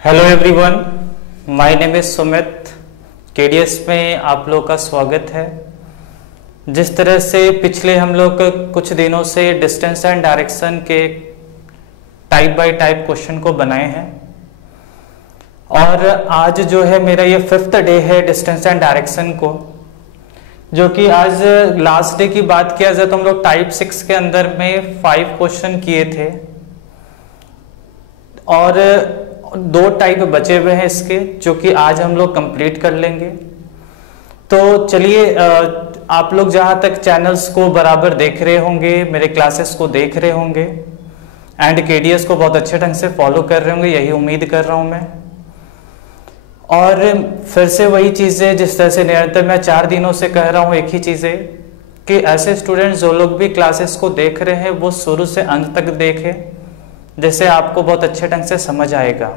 Hello everyone, my name is Sumit. KDS में आप लोग का स्वागत है। जिस तरह से पिछले हम लोग कुछ दिनों से डिस्टेंस एंड डायरेक्शन के टाइप बाय टाइप क्वेश्चन को बनाए हैं और आज जो है मेरा ये 5th डे है डिस्टेंस एंड डायरेक्शन को, जो कि आज लास्ट डे की बात किया जाए तो हम लोग टाइप 6 के अंदर में 5 क्वेश्चन किए थे और 2 टाइप बचे हुए हैं इसके, जो कि आज हम लोग कंप्लीट कर लेंगे। तो चलिए, आप लोग जहां तक चैनल्स को बराबर देख रहे होंगे, मेरे क्लासेस को देख रहे होंगे एंड केडीएस को बहुत अच्छे ढंग से फॉलो कर रहे होंगे, यही उम्मीद कर रहा हूं मैं। और फिर से वही चीजें जिस तरह से निरंतर मैं 4 दिनों से कह रहा हूं, एक ही चीजें कि ऐसे स्टूडेंट्स जो लोग भी क्लासेस को देख रहे हैं वो शुरू से अंत तक देखें, जैसे आपको बहुत अच्छे ढंग से समझ आएगा।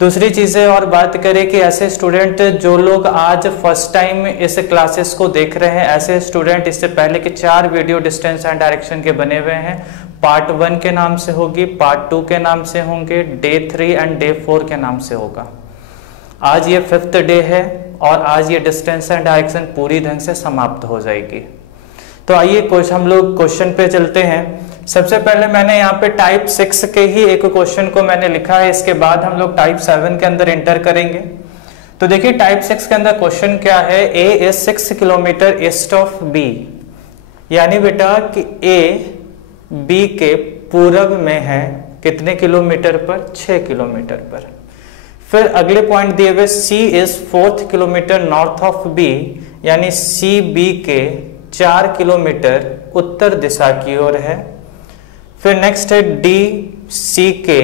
दूसरी चीजें और बात करें कि ऐसे स्टूडेंट जो लोग आज फर्स्ट टाइम इस क्लासेस को देख रहे हैं, ऐसे स्टूडेंट इससे पहले के 4 वीडियो डिस्टेंस एंड डायरेक्शन के बने हुए हैं। पार्ट 1 के नाम से होगी, पार्ट 2 के नाम से होंगे, डे 3 एंड डे 4 के नाम से होगा। आज ये 5th डे है और आज ये डिस्टेंस एंड डायरेक्शन पूरी ढंग से समाप्त हो जाएगी। तो आइए हम लोग क्वेश्चन पे चलते हैं। सबसे पहले मैंने यहाँ पे टाइप 6 के ही एक क्वेश्चन को मैंने लिखा है, इसके बाद हम लोग टाइप 7 के अंदर इंटर करेंगे। तो देखिए टाइप 6 के अंदर क्वेश्चन क्या है, A is 6 kilometre east of B, यानी बेटा कि ए बी के पूर्व में है कितने किलोमीटर पर, 6 किलोमीटर पर। फिर अगले पॉइंट दिए हुए C is 4 kilometre north of B, यानी सी बी के 4 किलोमीटर उत्तर दिशा की ओर है। फिर नेक्स्ट है डी सी के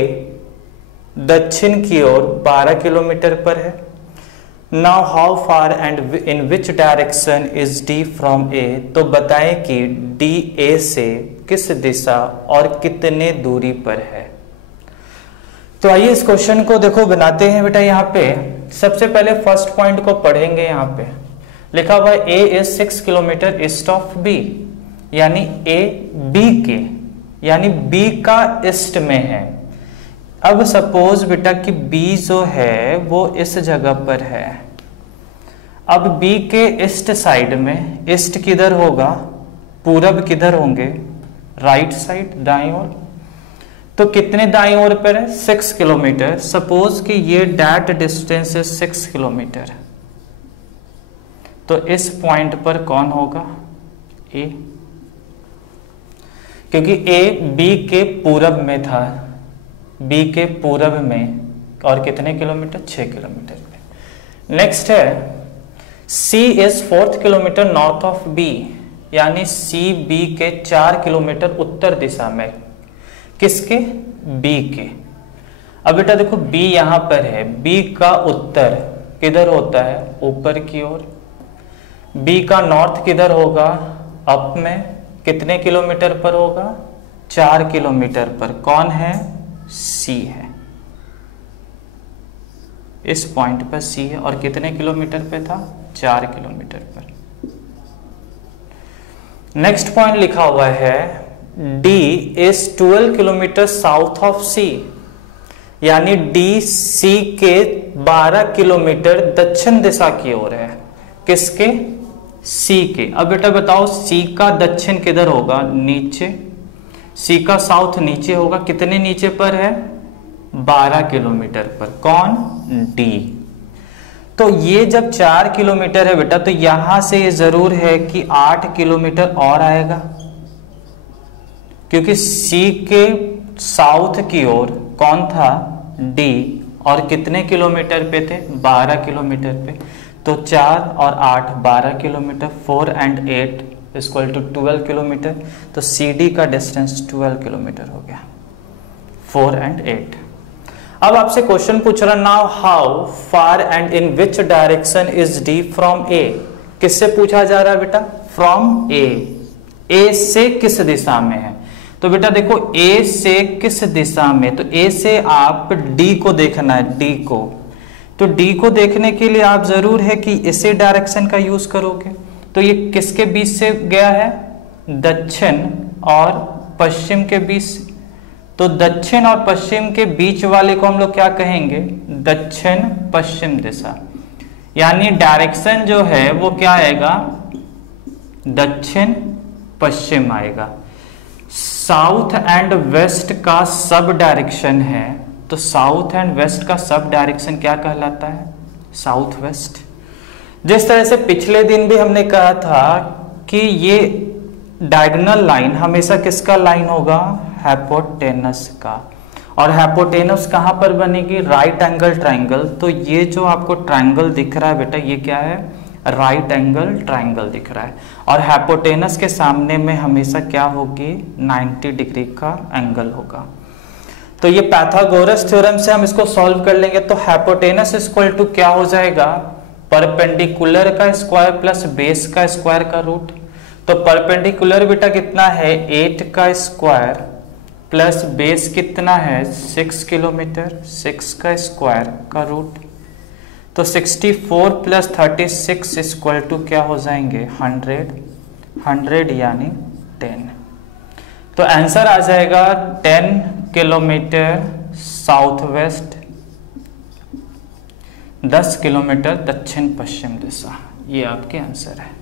दक्षिण की ओर 12 किलोमीटर पर है। Now how far and in which direction is D from A, तो बताएं कि डी ए से किस दिशा और कितने दूरी पर है। तो आइए इस क्वेश्चन को देखो बनाते हैं बेटा। यहाँ पे सबसे पहले फर्स्ट पॉइंट को पढ़ेंगे। यहाँ पे लिखा हुआ है A is 6 kilometre east of B, यानी ए बी के, यानी B का ईस्ट में है। अब सपोज बेटा कि B जो है वो इस जगह पर है। अब B के ईस्ट साइड में, ईस्ट किधर होगा, पूरब किधर होंगे, राइट साइड, दाईं ओर। तो कितने दाईं ओर पर है, 6 किलोमीटर। सपोज कि ये डैट डिस्टेंस है 6 किलोमीटर, तो इस पॉइंट पर कौन होगा, A, क्योंकि ए बी के पूरब में था, बी के पूरब में, और कितने किलोमीटर, 6 किलोमीटर पे। नेक्स्ट है C is 4 kilometre north of B, यानी सी बी के 4 किलोमीटर उत्तर दिशा में, किसके, बी के। अब बेटा देखो बी यहां पर है, बी का उत्तर किधर होता है, ऊपर की ओर। बी का नॉर्थ किधर होगा, अप में, कितने किलोमीटर पर होगा, 4 किलोमीटर पर। कौन है, सी है, इस पॉइंट पर सी है, और कितने किलोमीटर पे था, 4 किलोमीटर पर। नेक्स्ट पॉइंट लिखा हुआ है D is 12 kilometre south of C, यानी डी सी के 12 किलोमीटर दक्षिण दिशा की ओर है, किसके, सी के। अब बेटा बताओ सी का दक्षिण किधर होगा, नीचे। सी का साउथ नीचे होगा, कितने नीचे पर है, 12 किलोमीटर पर। कौन, डी। तो ये जब 4 किलोमीटर है बेटा, तो यहां से ये जरूर है कि 8 किलोमीटर और आएगा, क्योंकि सी के साउथ की ओर कौन था, डी, और कितने किलोमीटर पे थे, 12 किलोमीटर पे। तो 4 और 8 12 kilometre, 4 and 8 equal to 12 kilometre. तो सी डी का डिस्टेंस 12 किलोमीटर हो गया, 4 and 8। अब आपसे क्वेश्चन पूछ रहा, now how far and in which direction is D from A. किससे पूछा जा रहा है बेटा, फ्रॉम ए, ए से किस दिशा में है। तो बेटा देखो ए से किस दिशा में, तो ए से आप डी को देखना है, डी को। तो डी को देखने के लिए आप जरूर है कि इसी डायरेक्शन का यूज करोगे। तो ये किसके बीच से गया है, दक्षिण और पश्चिम के बीच, तो दक्षिण और पश्चिम के बीच वाले को हम लोग क्या कहेंगे, दक्षिण पश्चिम दिशा, यानी डायरेक्शन जो है वो क्या आएगा, दक्षिण पश्चिम आएगा। साउथ एंड वेस्ट का सब डायरेक्शन है, तो साउथ एंड वेस्ट का सब डायरेक्शन क्या कहलाता है, साउथ वेस्ट। जिस तरह से पिछले दिन भी हमने कहा था कि ये डायगोनल लाइन हमेशा किसका लाइन होगा, हाइपोटेनस का, और हाइपोटेनस कहां पर बनेगी, राइट एंगल ट्रायंगल। तो ये जो आपको ट्रायंगल दिख रहा है बेटा, ये क्या है, राइट एंगल ट्रायंगल दिख रहा है, और हाइपोटेनस के सामने में हमेशा क्या होगी, 90 डिग्री का एंगल होगा। तो ये पाइथागोरस थ्योरम से हम इसको सॉल्व कर लेंगे। तो हाइपोटेनस इक्वल टू क्या हो जाएगा, परपेंडिकुलर का स्क्वायर प्लस बेस का स्क्वायर का रूट। तो परपेंडिकुलर बेटा कितना है, 8 का स्क्वायर प्लस बेस कितना है, 6 किलोमीटर, 6 का स्क्वायर का रूट। तो 64 प्लस 36 इक्वल टू क्या हो जाएंगे, 100 यानी 10। तो आंसर आ जाएगा 10 किलोमीटर साउथ वेस्ट, 10 किलोमीटर दक्षिण पश्चिम दिशा। ये आपके आंसर है।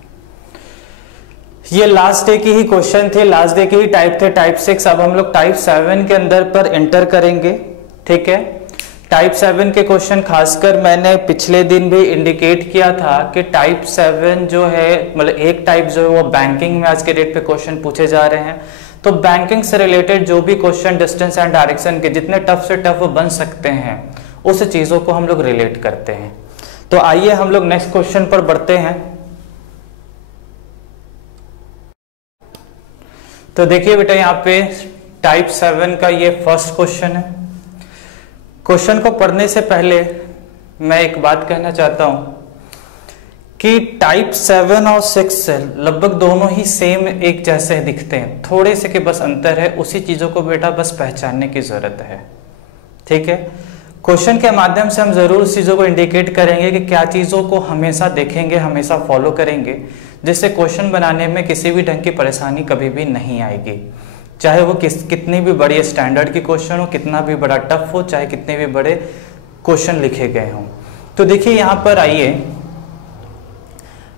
ये लास्ट डे की ही क्वेश्चन थे, लास्ट डे के ही टाइप थे, टाइप 6। अब हम लोग टाइप 7 के अंदर पर एंटर करेंगे, ठीक है। टाइप 7 के क्वेश्चन खासकर मैंने पिछले दिन भी इंडिकेट किया था कि टाइप 7 जो है, मतलब एक टाइप जो है वो बैंकिंग में आज के डेट पे क्वेश्चन पूछे जा रहे हैं। तो बैंकिंग से रिलेटेड जो भी क्वेश्चन डिस्टेंस एंड डायरेक्शन के जितने टफ से टफ बन सकते हैं, उस चीजों को हम लोग रिलेट करते हैं। तो आइए हम लोग नेक्स्ट क्वेश्चन पर बढ़ते हैं। तो देखिए बेटा, यहाँ पे टाइप 7 का ये फर्स्ट क्वेश्चन है। क्वेश्चन को पढ़ने से पहले मैं एक बात कहना चाहता हूं कि टाइप 7 और 6 लगभग दोनों ही सेम एक जैसे दिखते हैं, थोड़े से के बस अंतर है, उसी चीजों को बेटा बस पहचानने की जरूरत है, ठीक है। क्वेश्चन के माध्यम से हम जरूर उस चीजों को इंडिकेट करेंगे कि क्या चीजों को हमेशा देखेंगे, हमेशा फॉलो करेंगे, जिससे क्वेश्चन बनाने में किसी भी ढंग की परेशानी कभी भी नहीं आएगी, चाहे वो कितनी भी बड़ी स्टैंडर्ड की क्वेश्चन हो, कितना भी बड़ा टफ हो, चाहे कितने भी बड़े क्वेश्चन लिखे गए हों। तो देखिए यहाँ पर आइए,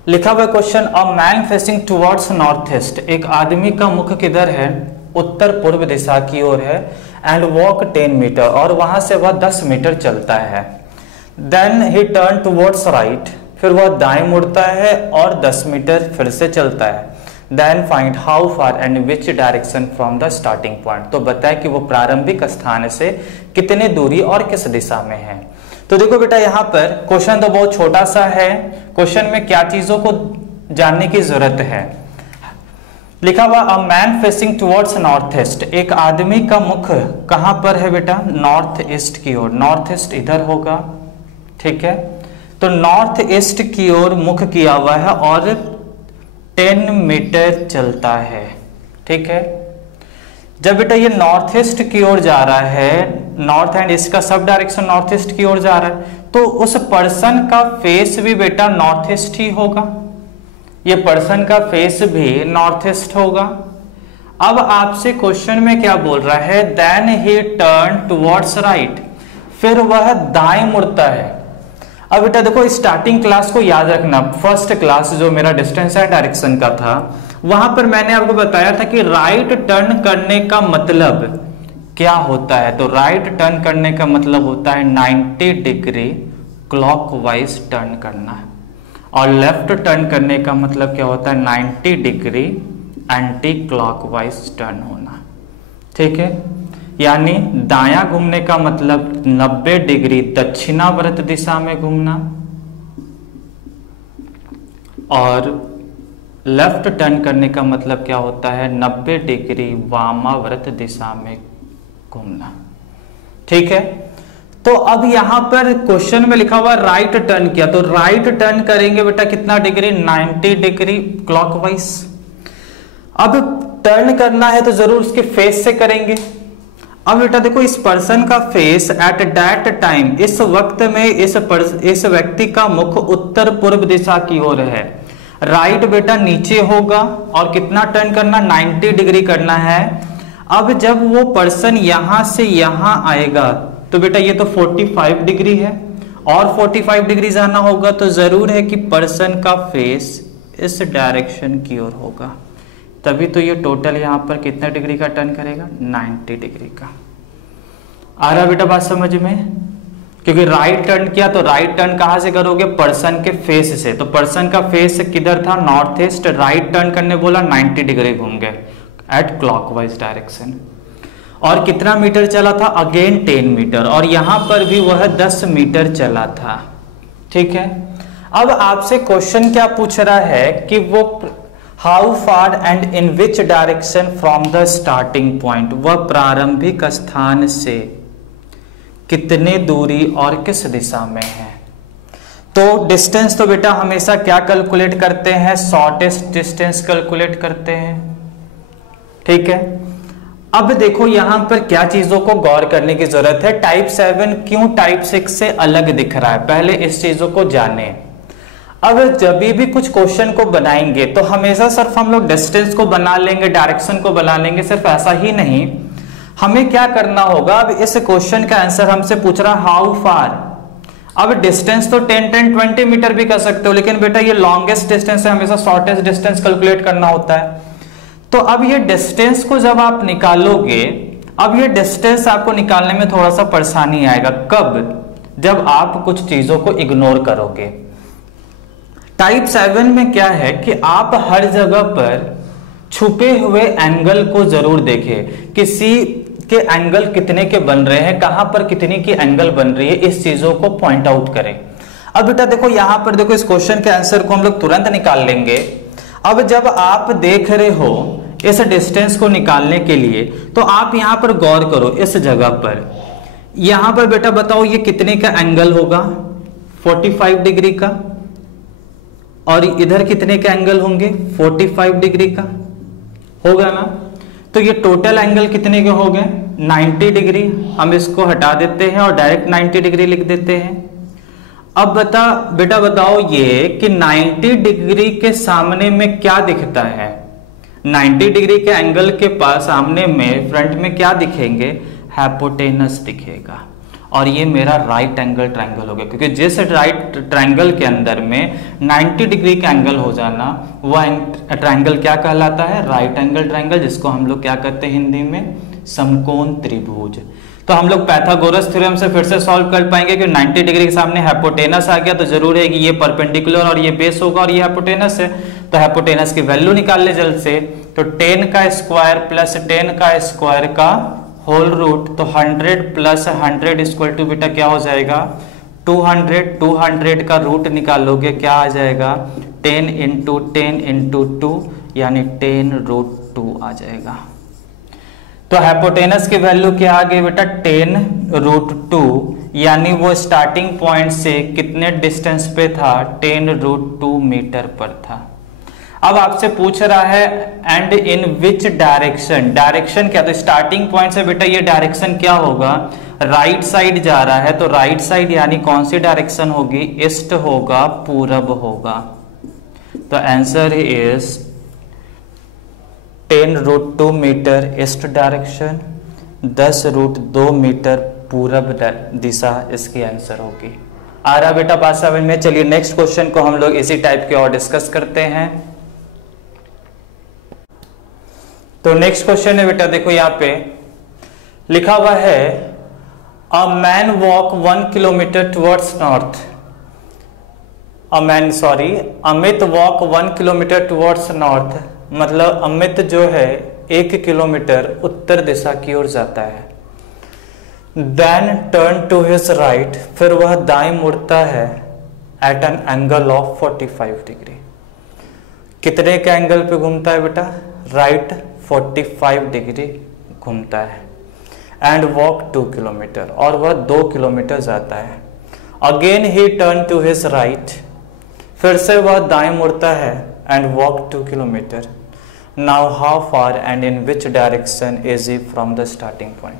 लिखा हुआ question, a man facing towards north east, एक आदमी का मुख किधर है, उत्तर पूर्व दिशा की ओर है, एंड वॉक 10 मीटर, और वहां से वह 10 मीटर चलता है। Then he turn towards right, फिर वह दाएं मुड़ता है और 10 मीटर फिर से चलता है। Then find how far and which direction from the starting point, तो बताए कि वो प्रारंभिक स्थान से कितने दूरी और किस दिशा में है। तो देखो बेटा, यहाँ पर क्वेश्चन तो बहुत छोटा सा है, क्वेश्चन में क्या चीजों को जानने की जरूरत है। लिखा हुआ a man facing towards north east, एक आदमी का मुख कहां पर है बेटा, नॉर्थ ईस्ट की ओर, नॉर्थ ईस्ट इधर होगा, ठीक है। तो नॉर्थ ईस्ट की ओर मुख किया हुआ है और 10 मीटर चलता है, ठीक है। जब बेटा ये नॉर्थ ईस्ट की ओर जा रहा है, नॉर्थ एंड ईस्ट का सब डायरेक्शन नॉर्थ ईस्ट की ओर जा रहा है, तो उस पर्सन का फेस भी बेटा नॉर्थ ईस्ट ही होगा, ये पर्सन का फेस भी नॉर्थ ईस्ट होगा। अब आपसे क्वेश्चन में क्या बोल रहा है, then he turn towards right, फिर वह दाएं मुड़ता है। अब बेटा देखो, स्टार्टिंग क्लास को याद रखना, फर्स्ट क्लास जो मेरा डिस्टेंस एंड डायरेक्शन का था, वहां पर मैंने आपको बताया था कि राइट टर्न करने का मतलब क्या होता है। तो राइट टर्न करने का मतलब होता है 90 डिग्री क्लॉकवाइज टर्न करना, और लेफ्ट टर्न करने का मतलब क्या होता है, 90 डिग्री एंटी क्लॉकवाइज टर्न होना, ठीक है। यानी दायां घूमने का मतलब 90 डिग्री दक्षिणावर्त दिशा में घूमना, और लेफ्ट टर्न करने का मतलब क्या होता है, 90 डिग्री वामावर्त दिशा में घूमना, ठीक है। तो अब यहां पर क्वेश्चन में लिखा हुआ राइट टर्न किया, तो राइट टर्न करेंगे बेटा कितना डिग्री, 90 डिग्री क्लॉकवाइज। अब टर्न करना है तो जरूर उसके फेस से करेंगे। अब बेटा देखो, इस पर्सन का फेस एट दैट टाइम, इस वक्त में इस व्यक्ति का मुख उत्तर पूर्व दिशा की ओर है। राइट बेटा नीचे होगा और कितना टर्न करना, 90 डिग्री करना है। अब जब वो पर्सन यहां से यहां आएगा तो बेटा ये तो 45 डिग्री है और 45 डिग्री जाना होगा, तो जरूर है कि पर्सन का फेस इस डायरेक्शन की ओर होगा, तभी तो ये टोटल यहां पर कितना डिग्री का टर्न करेगा, 90 डिग्री का। आ रहा बेटा बात समझ में? क्योंकि राइट टर्न किया तो राइट टर्न कहां से करोगे, पर्सन के फेस से, तो पर्सन का फेस किधर था, नॉर्थ ईस्ट, राइट टर्न करने बोला 90 डिग्री घूम गए एट क्लॉकवाइज डायरेक्शन। और कितना मीटर चला था, अगेन 10 मीटर, और यहां पर भी वह 10 मीटर चला था। ठीक है, अब आपसे क्वेश्चन क्या पूछ रहा है कि वो how far and in which direction from the starting point, वह प्रारंभिक स्थान से कितने दूरी और किस दिशा में है। तो डिस्टेंस तो बेटा हमेशा क्या कैलकुलेट करते हैं, शॉर्टेस्ट डिस्टेंस कैलकुलेट करते हैं। ठीक है, अब देखो यहां पर क्या चीजों को गौर करने की जरूरत है, टाइप 7 क्यों टाइप 6 से अलग दिख रहा है, पहले इस चीजों को जाने। अब जब भी कुछ क्वेश्चन को बनाएंगे तो हमेशा सिर्फ हम लोग डिस्टेंस को बना लेंगे, डायरेक्शन को बना लेंगे, सिर्फ ऐसा ही नहीं, हमें क्या करना होगा। अब इस क्वेश्चन का आंसर हमसे पूछ रहा हाउ फार, अब डिस्टेंस तो 10-20 मीटर भी कर सकते हो, लेकिन बेटा ये लॉन्गेस्ट डिस्टेंस है, हमेशा शॉर्टेस्ट डिस्टेंस कैलकुलेट करना होता है। तो अब ये डिस्टेंस को जब आप निकालोगे, अब ये डिस्टेंस आपको निकालने में थोड़ा सा परेशानी आएगा, कब, जब आप कुछ चीजों को इग्नोर करोगे। टाइप 7 में क्या है कि आप हर जगह पर छुपे हुए एंगल को जरूर देखें, किसी के एंगल कितने के बन रहे हैं, कहां पर कितनी की एंगल बन रही है, इस चीजों को पॉइंट आउट करें। अब बेटा देखो यहां पर देखो, इस क्वेश्चन के आंसर को हम लोग तुरंत निकाल लेंगे। अब जब आप देख रहे हो इस डिस्टेंस को निकालने के लिए, तो आप यहां पर गौर करो, इस जगह पर यहां पर बेटा बताओ ये कितने का एंगल होगा, 45 डिग्री का, और इधर कितने के एंगल होंगे, 45 डिग्री का होगा ना। तो ये टोटल एंगल कितने के हो गए, 90 डिग्री। हम इसको हटा देते हैं और डायरेक्ट 90 डिग्री लिख देते हैं। अब बेटा बताओ ये कि 90 डिग्री के सामने में क्या दिखता है, 90 डिग्री के एंगल के पास सामने में फ्रंट में क्या दिखेंगे, हाइपोटेनस दिखेगा, और ये मेरा राइट एंगल ट्रायंगल हो गया, क्योंकि जिस राइट ट्रायंगल के अंदर में 90 डिग्री का एंगल हो जाना, वह ट्रायंगल क्या कहलाता है, राइट एंगल ट्रायंगल, जिसको हम लोग क्या कहते हैं हिंदी में, समकोण त्रिभुज। तो हम लोग पाइथागोरस थ्योरम से फिर से सॉल्व कर पाएंगे कि 90 डिग्री के सामने हाइपोटेनस आ गया, तो जरूर है कि ये परपेंडिकुलर और ये बेस होगा और ये हाइपोटेनस है, तो हाइपोटेनस की वैल्यू निकाल ले जल्द से। तो 10 का स्क्वायर प्लस 10 का स्क्वायर का होल रूट, तो 100 प्लस 100 इक्वल टू बेटा क्या हो जाएगा, 200। 200 का रूट निकालोगे क्या आ जाएगा, 10 इंटू 10 इंटू 2 यानी 10√2 आ जाएगा। तो हाइपोटेनस की वैल्यू क्या आ गई बेटा, 10√2, यानी वो स्टार्टिंग पॉइंट से कितने डिस्टेंस पे था, 10√2 मीटर पर था। अब आपसे पूछ रहा है and in which direction, direction क्या, तो स्टार्टिंग पॉइंट से बेटा ये डायरेक्शन क्या होगा, राइट साइड जा रहा है, तो राइट साइड यानी कौन सी डायरेक्शन होगी, ईस्ट होगा, पूरब होगा। तो answer is 10√2 metre east direction, 10√2 metre पूरब दिशा इसकी आंसर होगी। आ रहा बेटा बात समझ में? चलिए नेक्स्ट क्वेश्चन को हम लोग इसी टाइप के और डिस्कस करते हैं। तो नेक्स्ट क्वेश्चन है बेटा, देखो यहाँ पे लिखा हुआ है a man walk 1 kilometre towards north, Amit walk 1 kilometre towards north, मतलब अमित जो है 1 किलोमीटर उत्तर दिशा की ओर जाता है। Then turn to his right, फिर वह दाएं मुड़ता है at an angle of 45 degree. कितने के एंगल पे घूमता है बेटा, राइट 45 डिग्री घूमता है। एंड वॉक 2 किलोमीटर, और वह 2 किलोमीटर जाता है। Again he turn to his right, फिर से वह दाएं मुड़ता है and walk 2 kilometre. Now how far and in which direction is he from the starting point.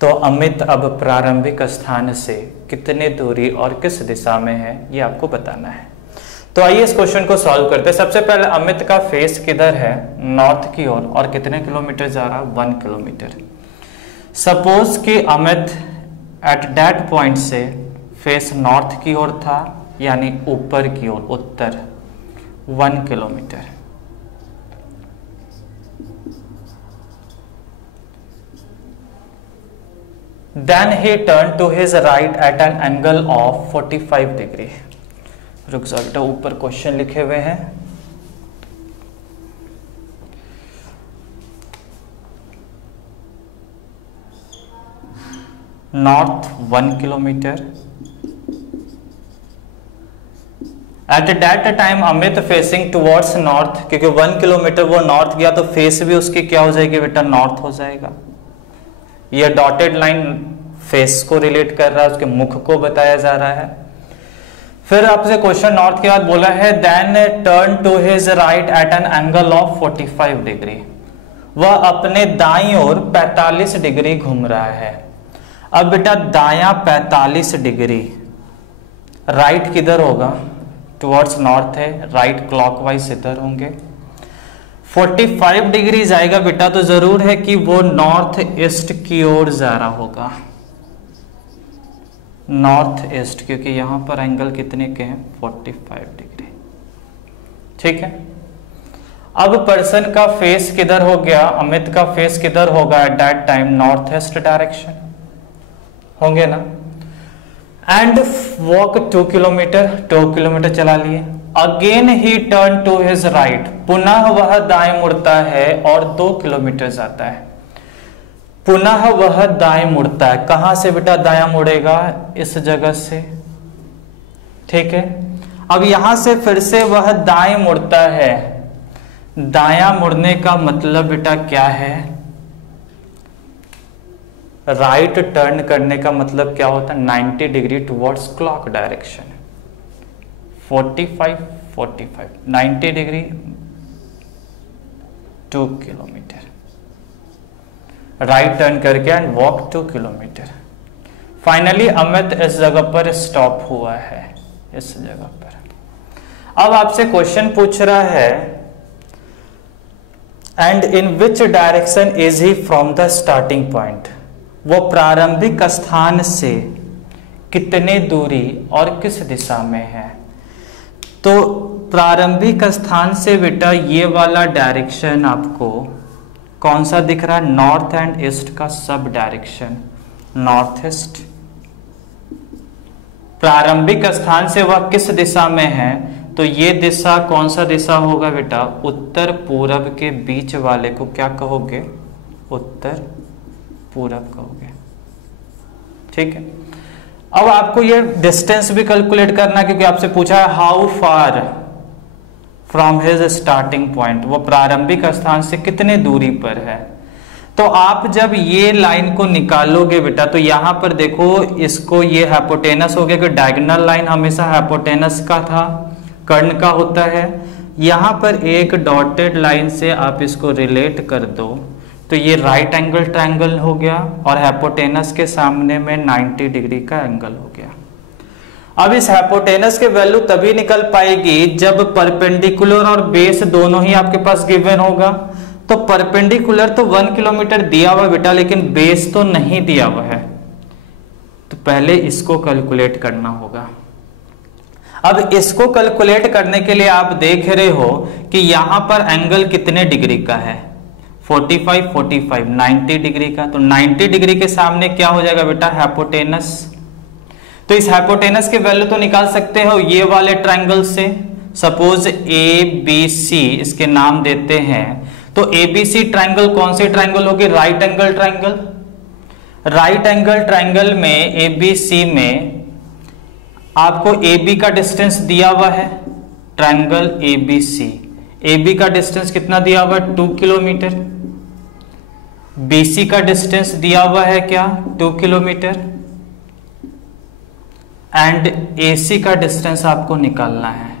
तो अमित अब प्रारंभिक स्थान से कितने दूरी और किस दिशा में है, ये आपको बताना है। तो आइए इस क्वेश्चन को सॉल्व करते हैं। सबसे पहले अमित का फेस किधर है, नॉर्थ की ओर, और कितने किलोमीटर जा रहा है, 1 किलोमीटर। सपोज कि अमित एट दैट पॉइंट से फेस नॉर्थ की ओर था, यानी ऊपर की ओर, उत्तर, 1 kilometre. Then he turned to his right at an angle of 45 degree. रुक जाओ बेटा, ऊपर क्वेश्चन लिखे हुए हैं। North 1 kilometre. At that time Amit facing towards north, क्योंकि 1 किलोमीटर वो नॉर्थ गया तो फेस भी उसकी क्या हो जाएगी बेटा, नॉर्थ हो जाएगा। ये डॉटेड लाइन फेस को रिलेट कर रहा है, उसके मुख को बताया जा रहा है। फिर आपसे क्वेश्चन नॉर्थ के बाद बोला है then turn to his right at an angle of 45 degree. वह अपने दाईं ओर 45 डिग्री घूम रहा है। अब बेटा दायां 45 डिग्री, राइट किधर होगा, टुवर्ड्स नॉर्थ है, राइट क्लॉकवाइज इधर होंगे। 45 डिग्री जाएगा बेटा, तो जरूर है कि वो नॉर्थ ईस्ट की ओर जा रहा होगा, नॉर्थ ईस्ट, क्योंकि यहां पर एंगल कितने के हैं, 45 डिग्री। ठीक है। अब पर्सन का फेस किधर हो गया, अमित का फेस किधर होगा at that time, north east direction होंगे ना। एंड वॉक 2 किलोमीटर, 2 किलोमीटर चला लिए। Again he turn to his right, पुनः वह दाएं मुड़ता है और 2 किलोमीटर जाता है। पुनः वह दाएं मुड़ता है, कहां से बेटा दायां मुड़ेगा, इस जगह से। ठीक है। अब यहां से फिर से वह दाएं मुड़ता है। दायां मुड़ने का मतलब बेटा क्या है, राइट टर्न करने का मतलब क्या होता है, 90 degree towards clock direction. 45 45 90 degree, 2 kilometre right turn करके and walk 2 kilometre. Finally Amit इस जगह पर स्टॉप हुआ है, इस जगह पर। अब आपसे क्वेश्चन पूछ रहा है and in which direction is he from the starting point, वो प्रारंभिक स्थान से कितने दूरी और किस दिशा में है। तो प्रारंभिक स्थान से बेटा ये वाला डायरेक्शन आपको कौन सा दिख रहा है, नॉर्थ एंड ईस्ट का सब डायरेक्शन, नॉर्थ ईस्ट। प्रारंभिक स्थान से वह किस दिशा में है, तो ये दिशा कौन सा दिशा होगा बेटा, उत्तर पूरब के बीच वाले को क्या कहोगे, उत्तर पूरब कहोगे। ठीक है। अब आपको ये डिस्टेंस भी कैलकुलेट करना है, क्योंकि आपसे पूछा है how far from his starting point, वो प्रारंभिक स्थान से कितने दूरी पर है। तो आप जब ये लाइन को निकालोगे बेटा, तो यहां पर देखो इसको, ये हाइपोटेनस हो गया, कि डायगोनल लाइन हमेशा हाइपोटेनस का था, कर्ण का होता है। यहां पर एक डॉटेड लाइन से आप इसको रिलेट कर दो, तो ये राइट एंगल ट्रायंगल हो गया, और हाइपोटेनस के सामने में 90 डिग्री का एंगल हो गया। अब इस हाइपोटेनस के वैल्यू तभी निकल पाएगी जब परपेंडिकुलर और बेस दोनों ही आपके पास गिवन होगा। तो परपेंडिकुलर तो 1 किलोमीटर दिया हुआ बेटा, लेकिन बेस तो नहीं दिया हुआ है, तो पहले इसको कैलकुलेट करना होगा। अब इसको कैलकुलेट करने के लिए आप देख रहे हो कि यहां पर एंगल कितने डिग्री का है, 45 45 90 डिग्री का। तो 90 डिग्री के सामने क्या हो जाएगा बेटा, हाइपोटेनस। तो इस हाइपोटेनस के वैल्यू तो निकाल सकते हो ये वाले ट्रायंगल से। सपोज ABC इसके नाम देते हैं, तो ABC ट्रायंगल कौन से ट्रायंगल होगी, right angle triangle. Right angle triangle में ABC में आपको AB का डिस्टेंस दिया हुआ है, ट्रायंगल ABC, AB का डिस्टेंस कितना दिया हुआ है, 2 किलोमीटर। BC का डिस्टेंस दिया हुआ है क्या, 2 किलोमीटर। एंड AC का डिस्टेंस आपको निकालना है।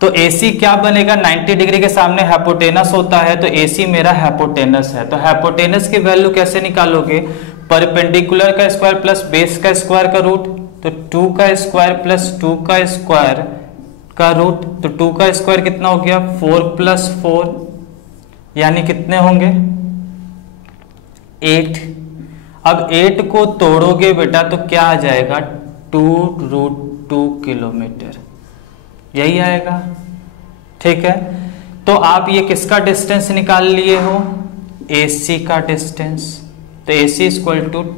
तो AC क्या बनेगा, 90 डिग्री के सामने हाइपोटेनस होता है, तो AC मेरा हाइपोटेनस है। तो हाइपोटेनस की वैल्यू कैसे निकालोगे, परपेंडिकुलर का स्क्वायर प्लस बेस का स्क्वायर का रूट, तो 2 का स्क्वायर प्लस 2 का स्क्वायर का रूट, तो 2 का स्क्वायर कितना हो गया 4 + 4 यानी कितने होंगे 8। अब 8 को तोड़ोगे बेटा तो क्या आ जाएगा 2√2 किलोमीटर, यही आएगा। ठीक है, तो आप ये किसका डिस्टेंस निकाल लिए हो AC का डिस्टेंस, तो AC =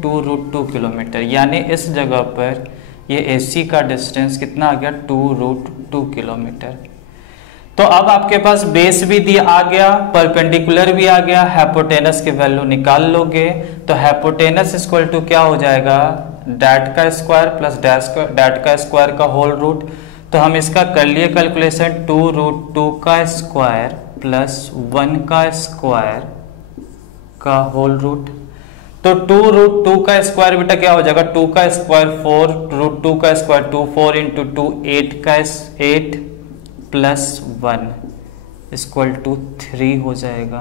2√2 किलोमीटर, यानी इस जगह पर ये AC का डिस्टेंस कितना आ गया 2√2 किलोमीटर। तो अब आपके पास बेस भी दिया आ गया, परपेंडिकुलर भी आ गया, हाइपोटेनस की वैल्यू निकाल लोगे तो हाइपोटेनस = क्या हो जाएगा डैट का स्क्वायर प्लस डैट का स्क्वायर का होल रूट। तो हम इसका कर लिए कैलकुलेशन 2√2 का स्क्वायर प्लस 1 का स्क्वायर का होल रूट। तो 2√2 का स्क्वायर बेटा क्या हो जाएगा 2 का स्क्वायर 4√2 का स्क्वायर 2, 4 × 2 8 का 8 प्लस 1 = 3 हो जाएगा,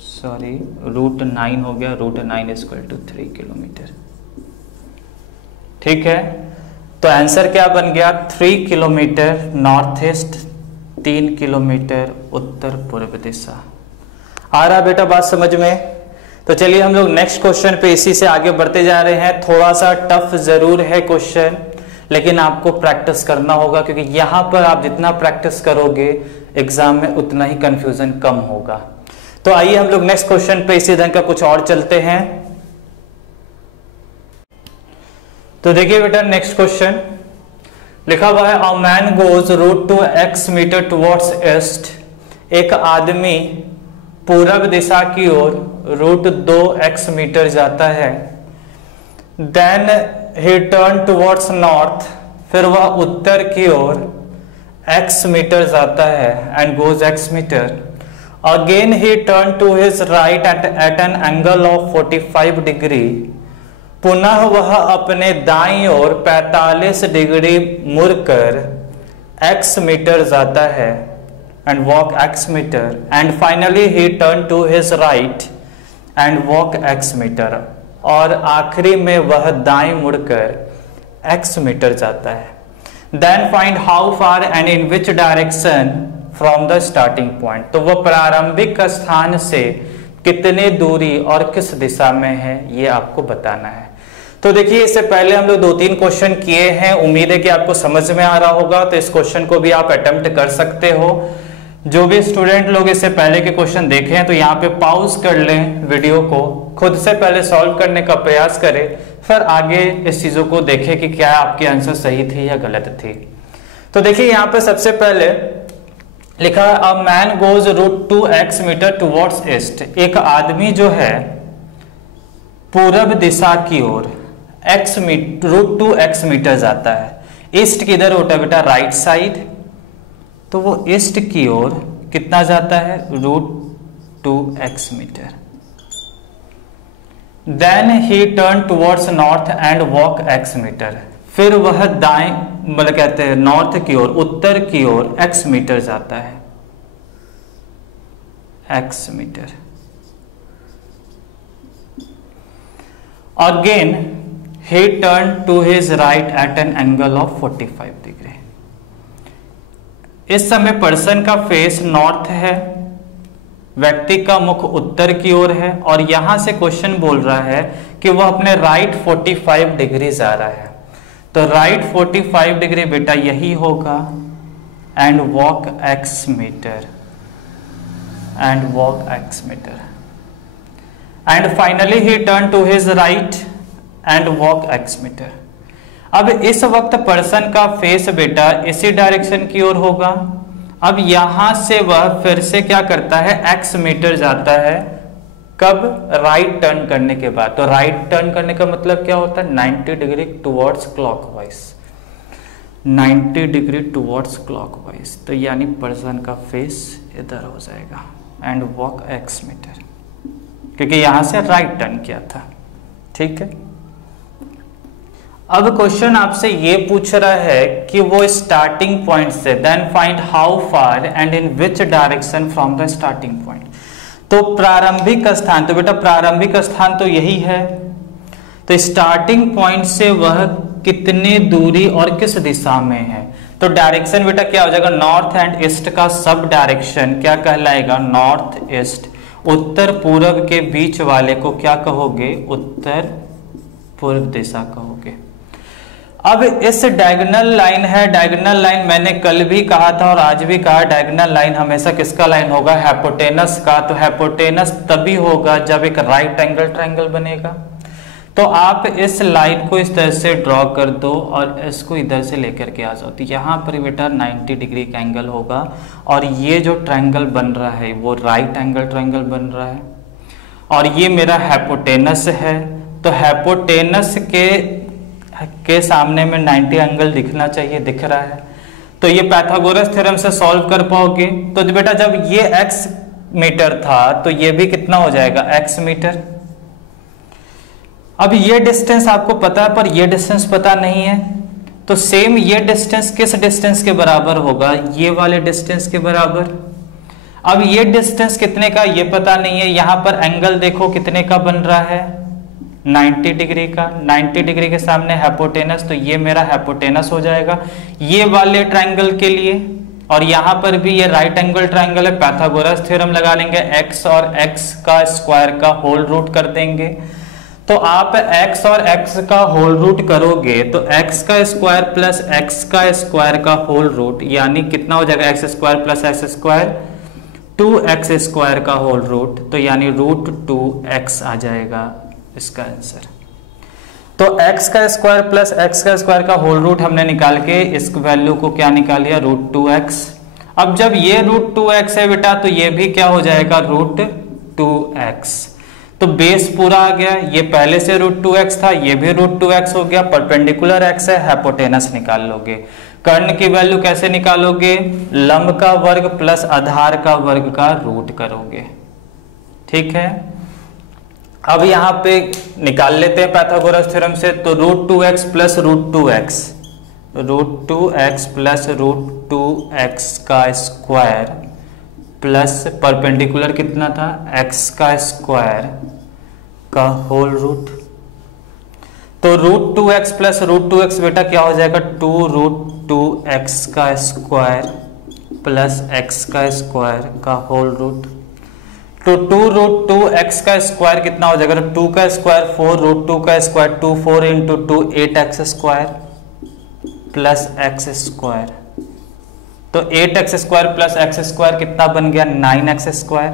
सॉरी √9 हो गया, √9 = 3 किलोमीटर। ठीक है, तो आंसर क्या बन गया 3 किलोमीटर नॉर्थ ईस्ट, 3 किलोमीटर उत्तर पूर्व दिशा। आ रहा बेटा बात समझ में? तो चलिए हम लोग नेक्स्ट क्वेश्चन पे इसी से आगे बढ़ते जा रहे हैं। थोड़ा सा टफ जरूर है क्वेश्चन, लेकिन आपको प्रैक्टिस करना होगा, क्योंकि यहां पर आप जितना प्रैक्टिस करोगे एग्जाम में उतना ही कंफ्यूजन कम होगा। तो आइए हम लोग नेक्स्ट क्वेश्चन पे इसी ढंग का कुछ और चलते हैं। तो देखिए बेटा नेक्स्ट क्वेश्चन लिखा हुआ है, a man goes √2x metre towards east. एक आदमी पूरब दिशा की ओर √2x मीटर जाता है। Then he turn towards north, फिर वह उत्तर की ओर x मीटर जाता है and goes x metre. Again he turn to his right at an angle of 45 degree. पुनः वह अपने दाईं ओर 45 डिग्री मुड़कर x मीटर जाता है and walk x meter, and finally he turned to his right and walk x meter, और आखिरी में वह दाएं मुड़कर x मीटर जाता है। Then find how far and in which direction from the starting point, तो वह प्रारंभिक स्थान से कितने दूरी और किस दिशा में है ये आपको बताना है। तो देखिए इससे पहले हम लोग 2-3 क्वेश्चन किए हैं, उम्मीद है कि आपको समझ में आ रहा होगा, तो इस क्वेश्चन को भी आप अटेम्प्ट कर सकते हो। जो भी स्टूडेंट लोग इससे पहले के क्वेश्चन देखे हैं तो यहाँ पे पॉज कर लें वीडियो को, खुद से पहले सॉल्व करने का प्रयास करें, फिर आगे इस चीजों को देखें कि क्या आपकी आंसर सही थी या गलत थी। तो देखिए यहाँ पे सबसे पहले लिखा है, a man goes √2x metre towards east. एक आदमी जो है पूरब दिशा की ओर √2x मीटर जाता है। ईस्ट किधर होता है बेटा राइट साइड, तो वो ईस्ट की ओर कितना जाता है √2x metre. Then he turn towards north and walk x metre, फिर वह दाएं मतलब कहते हैं नॉर्थ की ओर उत्तर की ओर x मीटर जाता है x metre. Again he turn to his right at an angle of 45 degree. इस समय पर्सन का फेस नॉर्थ है, व्यक्ति का मुख उत्तर की ओर है, और यहां से क्वेश्चन बोल रहा है कि वह अपने राइट 45 डिग्री जा रहा है। तो राइट 45 डिग्री बेटा यही होगा and walk x metre, and walk x metre, and finally he turn to his right and walk x metre. अब इस वक्त पर्सन का फेस बेटा इसी डायरेक्शन की ओर होगा। अब यहां से वह फिर से क्या करता है x मीटर जाता है, कब राइट टर्न करने के बाद। तो राइट टर्न करने का मतलब क्या होता है 90 degree towards clockwise, 90 degree towards clockwise. तो यानी पर्सन का फेस इधर हो जाएगा एंड वॉक x मीटर, क्योंकि यहां से राइट टर्न किया था। ठीक है, अब क्वेश्चन आपसे ये पूछ रहा है कि वो स्टार्टिंग पॉइंट से then find how far and in which direction from the starting point. तो प्रारंभिक स्थान, तो बेटा प्रारंभिक स्थान तो यही है, तो स्टार्टिंग पॉइंट से वह कितने दूरी और किस दिशा में है। तो डायरेक्शन बेटा क्या हो जाएगा, नॉर्थ एंड ईस्ट का सब डायरेक्शन क्या कहलाएगा, नॉर्थ ईस्ट। उत्तर पूर्व के बीच वाले को क्या कहोगे, उत्तर पूर्व दिशा कहोगे। अब इस डायगोनल लाइन है, डायगोनल लाइन मैंने कल भी कहा था और आज भी कहा, डायगोनल लाइन हमेशा किसका लाइन होगा, हाइपोटेनस का। तो हाइपोटेनस तभी होगा जब एक राइट एंगल ट्रायंगल बनेगा। तो आप इस लाइन को इस तरह से ड्रॉ कर दो और इसको इधर से लेकर के आ जाओ। तो यहाँ पर बेटा 90 डिग्री का एंगल होगा और ये जो ट्रायंगल बन रहा है वो राइट एंगल ट्रायंगल बन रहा है और ये मेरा हाइपोटेनस है। तो हाइपोटेनस के सामने में 90 एंगल दिखना चाहिए, दिख रहा है। तो ये पाइथागोरस थ्योरम से सॉल्व कर पाओगे। तो बेटा जब ये x मीटर था तो ये भी कितना हो जाएगा, x मीटर। अब ये डिस्टेंस आपको पता है पर ये डिस्टेंस पता नहीं है, तो सेम ये डिस्टेंस किस डिस्टेंस के बराबर होगा, ये वाले डिस्टेंस के बराबर। अब ये डिस्टेंस कितने का ये पता नहीं है, यहां पर एंगल देखो कितने का बन रहा है, 90 डिग्री का। 90 डिग्री के सामने हाइपोटेनस, तो ये मेरा हाइपोटेनस हो जाएगा ये वाले ट्रायंगल के लिए। और यहां पर भी ये राइट एंगल ट्रायंगल है, पाइथागोरस थ्योरम लगा लेंगे, x और x का स्क्वायर का होल रूट कर देंगे। तो आप x और x का होल रूट करोगे तो x का स्क्वायर प्लस x का स्क्वायर का होल रूट यानी कितना हो जाएगा, x square plus x square 2x square का होल रूट, तो यानी रूट 2x आ जाएगा इसका आंसर। तो x का स्क्वायर प्लस x का स्क्वायर का होल रूट हमने निकाल के इस वैल्यू को क्या निकाल लिया, रूट 2x। अब जब ये रूट 2x है बेटा तो ये भी क्या हो जाएगा, रूट 2x। तो बेस पूरा आ गया, ये पहले से रूट 2x था, ये भी रूट 2x हो गया। परपेंडिकुलर x है, हाइपोटेनस निकाल लोगे। कर्ण की वैल्यू कैसे निकालोगे, लंब का वर्ग प्लस आधार का वर्ग का रूट करोगे, ठीक है। अब यहां पे निकाल लेते हैं पाइथागोरस थ्योरम से। तो root 2x plus root 2x, root 2x plus root 2x का स्क्वायर प्लस परपेंडिकुलर कितना था, x का स्क्वायर का होल रूट। तो root 2x plus root 2x बेटा क्या हो जाएगा, 2 रूट 2x का स्क्वायर प्लस x का स्क्वायर का होल रूट। तो 2 रूट 2x का स्क्वायर कितना हो जाएगा, 2 का स्क्वायर 4 रूट 2 का square 2 4 into 2 8x square plus x square. तो 8x square plus x square कितना बन गया, 9x स्क्वायर।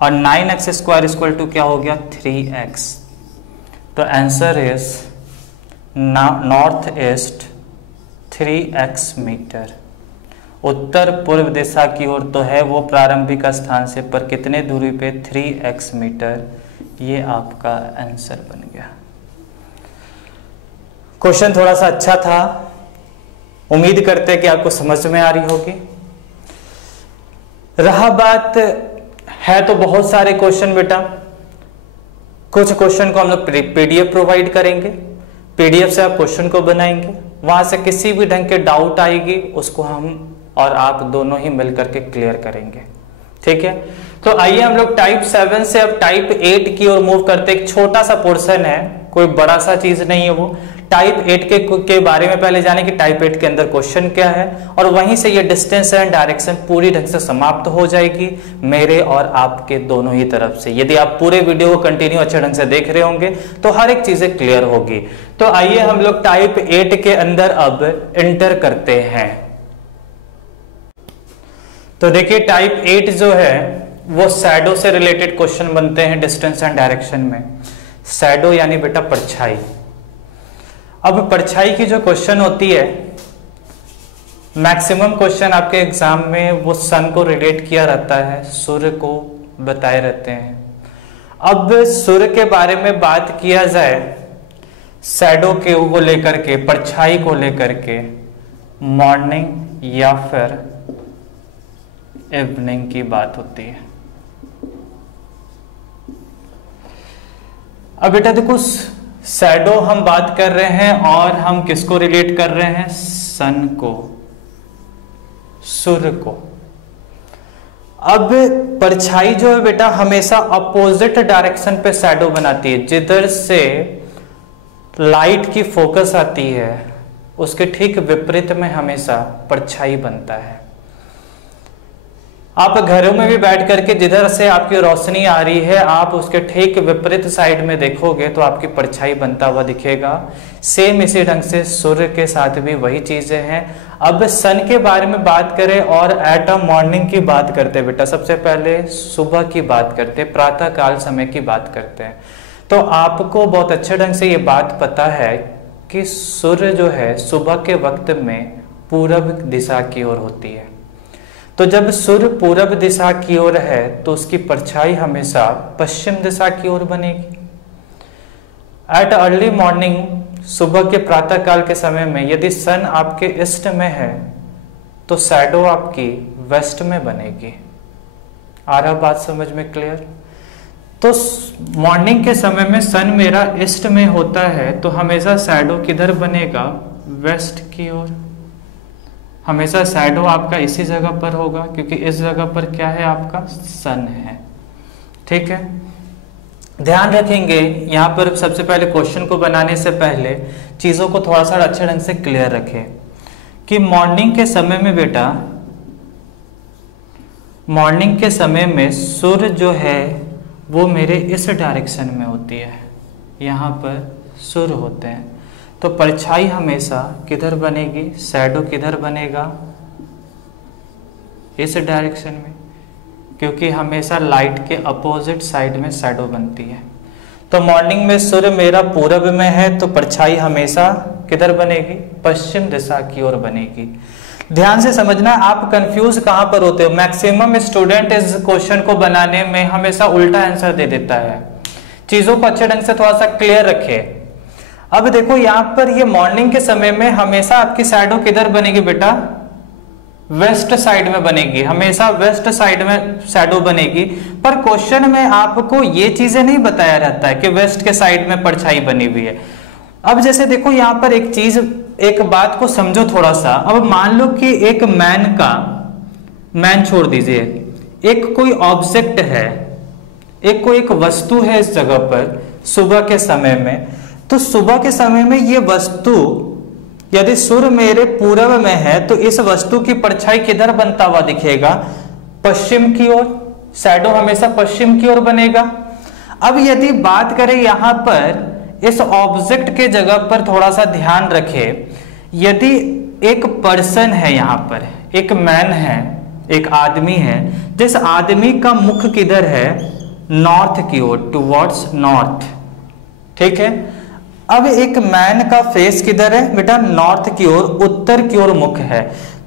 और 9x स्क्वायर इक्वल टू क्या हो गया, 3x। तो answer is north east 3x metre. उत्तर पूर्व दिशा की ओर तो है वो प्रारंभिक स्थान से, पर कितने दूरी पे, 3x मीटर। ये आपका आंसर बन गया। क्वेश्चन थोड़ा सा अच्छा था, उम्मीद करते हैं कि आपको समझ में आ रही होगी। रहा बात है तो बहुत सारे क्वेश्चन बेटा, कुछ क्वेश्चन को हम लोग पीडीएफ प्रोवाइड करेंगे, पीडीएफ से आप क्वेश्चन को बनाएंगे, वहां से किसी भी ढंग के डाउट आएगी उसको हम और आप दोनों ही मिलकर के क्लियर करेंगे, ठीक है। तो आइए हम लोग टाइप 7 से अब टाइप 8 की ओर मूव करते। एक छोटा सा पोर्शन है, कोई बड़ा सा चीज नहीं है वो। टाइप 8 के बारे में पहले जाने कि टाइप 8 के अंदर क्वेश्चन क्या है, और वहीं से ये डिस्टेंस एंड डायरेक्शन पूरी ढंग से समाप्त हो जाएगी मेरे और आपके दोनों ही तरफ से। यदि आप पूरे वीडियो को कंटिन्यू अच्छे ढंग से देख रहे होंगे तो हर एक चीजें क्लियर होगी। तो आइए हम लोग टाइप 8 के अंदर अब एंटर करते हैं। तो देखिए टाइप 8 जो है वो शैडो से रिलेटेड क्वेश्चन बनते हैं डिस्टेंस एंड डायरेक्शन में। शैडो यानी बेटा परछाई। अब परछाई की जो क्वेश्चन होती है, मैक्सिमम क्वेश्चन आपके एग्जाम में वो सन को रिलेट किया रहता है, सूर्य को बताए रहते हैं। अब सूर्य के बारे में बात किया जाए, शैडो को लेकर के, परछाई को लेकर के, मॉर्निंग या फिर इवनिंग की बात होती है। अब बेटा देखो, शैडो हम बात कर रहे हैं और हम किसको रिलेट कर रहे हैं, सन को, सूर्य को। अब परछाई जो है बेटा हमेशा अपोजिट डायरेक्शन पे शैडो बनाती है। जिधर से लाइट की फोकस आती है उसके ठीक विपरीत में हमेशा परछाई बनता है। आप घरों में भी बैठ करके जिधर से आपकी रोशनी आ रही है आप उसके ठीक विपरीत साइड में देखोगे तो आपकी परछाई बनता हुआ दिखेगा। सेम इसी ढंग से सूर्य के साथ भी वही चीजें हैं। अब सन के बारे में बात करें और एट मॉर्निंग की बात करते हैं बेटा, सबसे पहले सुबह की बात करते हैं, प्रातः काल समय की बात करते हैं। तो आपको बहुत अच्छे ढंग से ये बात पता है कि सूर्य जो है सुबह के वक्त में पूरब दिशा की ओर होती है। तो जब सूर्य पूरब दिशा की ओर है तो उसकी परछाई हमेशा पश्चिम दिशा की ओर बनेगी। एट अर्ली मॉर्निंग, सुबह के प्रातः काल के समय में यदि सन आपके ईस्ट में है तो शैडो आपकी वेस्ट में बनेगी। आ रहा बात समझ में क्लियर? तो मॉर्निंग के समय में सन मेरा ईस्ट में होता है तो हमेशा शैडो किधर बनेगा? वेस्ट की ओर। हमेशा शैडो आपका इसी जगह पर होगा क्योंकि इस जगह पर क्या है? आपका सन है। ठीक है, ध्यान रखेंगे यहां पर सबसे पहले क्वेश्चन को बनाने से पहले चीजों को थोड़ा सा अच्छे ढंग से क्लियर रखें कि मॉर्निंग के समय में बेटा, मॉर्निंग के समय में सूर्य जो है वो मेरे इस डायरेक्शन में होती है, यहाँ पर सूर्य होते हैं। तो परछाई हमेशा किधर बनेगी? शैडो किधर बनेगा? इस डायरेक्शन में, क्योंकि हमेशा लाइट के अपोजिट साइड में शैडो बनती है। तो मॉर्निंग में सूर्य मेरा पूरब में है तो परछाई हमेशा किधर बनेगी? पश्चिम दिशा की ओर बनेगी। ध्यान से समझना, आप कंफ्यूज कहां पर होते हो? मैक्सिमम स्टूडेंट इस क्वेश्चन को बनाने में हमेशा उल्टा आंसर दे देता है। चीजों को अच्छे ढंग से थोड़ा सा क्लियर रखे। अब देखो यहाँ पर ये मॉर्निंग के समय में हमेशा आपकी शैडो किधर बनेगी बेटा? वेस्ट साइड में बनेगी, हमेशा वेस्ट साइड में शैडो बनेगी। पर क्वेश्चन में आपको ये चीजें नहीं बताया रहता है कि वेस्ट के साइड में परछाई बनी हुई है। अब जैसे देखो यहाँ पर एक चीज, एक बात को समझो थोड़ा सा। अब मान लो कि एक मैन छोड़ दीजिए, एक कोई ऑब्जेक्ट है, एक कोई एक वस्तु है इस जगह पर सुबह के समय में। तो सुबह के समय में ये वस्तु यदि सूर्य मेरे पूरब में है तो इस वस्तु की परछाई किधर बनता हुआ दिखेगा? पश्चिम की ओर। शैडो हमेशा पश्चिम की ओर बनेगा। अब यदि बात करें यहां पर इस ऑब्जेक्ट के जगह पर थोड़ा सा ध्यान रखें। यदि एक पर्सन है, यहां पर एक मैन है, एक आदमी है, जिस आदमी का मुख किधर है? नॉर्थ की ओर, टुवर्ड्स नॉर्थ। ठीक है, अब एक मैन का फेस किधर है बेटा? नॉर्थ की ओर, उत्तर की ओर मुख है।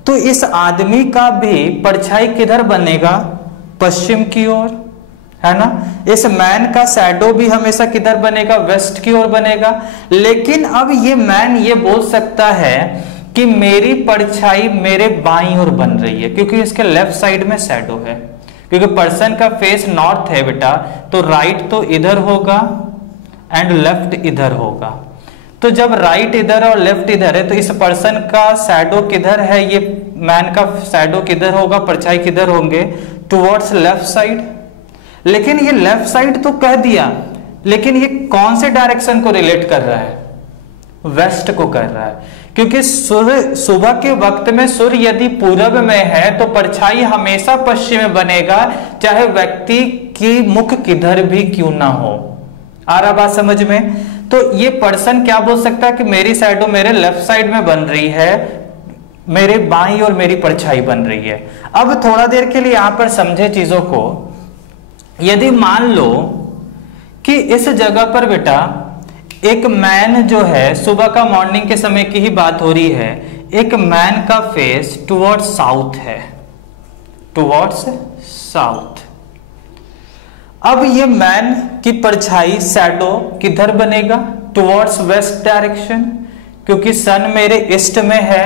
तो इस आदमी का भी परछाई किधर बनेगा? पश्चिम की ओर, है ना। इस मैन का शैडो भी हमेशा किधर बनेगा? वेस्ट की ओर बनेगा। लेकिन अब ये मैन ये बोल सकता है कि मेरी परछाई मेरे बाईं ओर बन रही है, क्योंकि इसके लेफ्ट साइड में शैडो है। क्योंकि पर्सन का फेस नॉर्थ है बेटा, तो राइट तो इधर होगा एंड लेफ्ट इधर होगा। तो जब राइट इधर और लेफ्ट इधर है तो इस पर्सन का शैडो किधर है? ये मैन का शैडो किधर होगा? परछाई किधर होंगे? Towards left side. लेकिन ये लेफ्ट साइड तो कह दिया, लेकिन ये कौन से डायरेक्शन को रिलेट कर रहा है? वेस्ट को कर रहा है, क्योंकि सूर्य सुबह के वक्त में सूर्य यदि पूरब में है तो परछाई हमेशा पश्चिम में बनेगा, चाहे व्यक्ति की मुख किधर भी क्यों ना हो। आ रहा बात समझ में? तो ये पर्सन क्या बोल सकता है कि मेरी शैडो मेरे लेफ्ट साइड में बन रही है, मेरे बाईं और मेरी परछाई बन रही है। अब थोड़ा देर के लिए यहां पर समझे चीजों को। यदि मान लो कि इस जगह पर बेटा एक मैन जो है, सुबह का मॉर्निंग के समय की ही बात हो रही है, एक मैन का फेस टुवर्ड्स साउथ है, टुवर्ड्स साउथ। अब ये मैन की परछाई शैडो किधर बनेगा? टुवर्ड्स वेस्ट डायरेक्शन, क्योंकि सन मेरे ईस्ट में है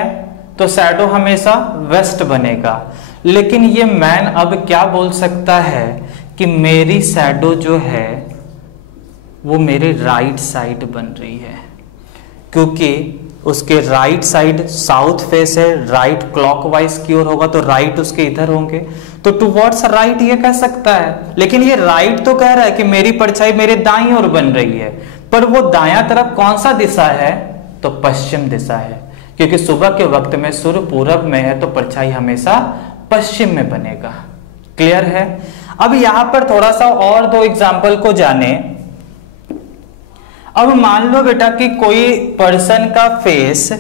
तो शैडो हमेशा वेस्ट बनेगा। लेकिन ये मैन अब क्या बोल सकता है कि मेरी शैडो जो है वो मेरे राइट साइड बन रही है, क्योंकि उसके राइट साइड साउथ फेस है, राइट क्लॉकवाइज की ओर होगा तो राइट उसके इधर होंगे, तो टुवर्ड्स राइट ये कह सकता है। लेकिन ये राइट तो कह रहा है कि मेरी परछाई मेरे दाईं ओर बन रही है, पर वो दायां तरफ कौन सा दिशा है, तो पश्चिम दिशा है, क्योंकि सुबह के वक्त में सूर्य पूरब में है तो परछाई हमेशा पश्चिम में बनेगा। क्लियर है। अब यहां पर थोड़ा सा और दो एग्जाम्पल को जाने। अब मान लो बेटा कि कोई पर्सन का फेस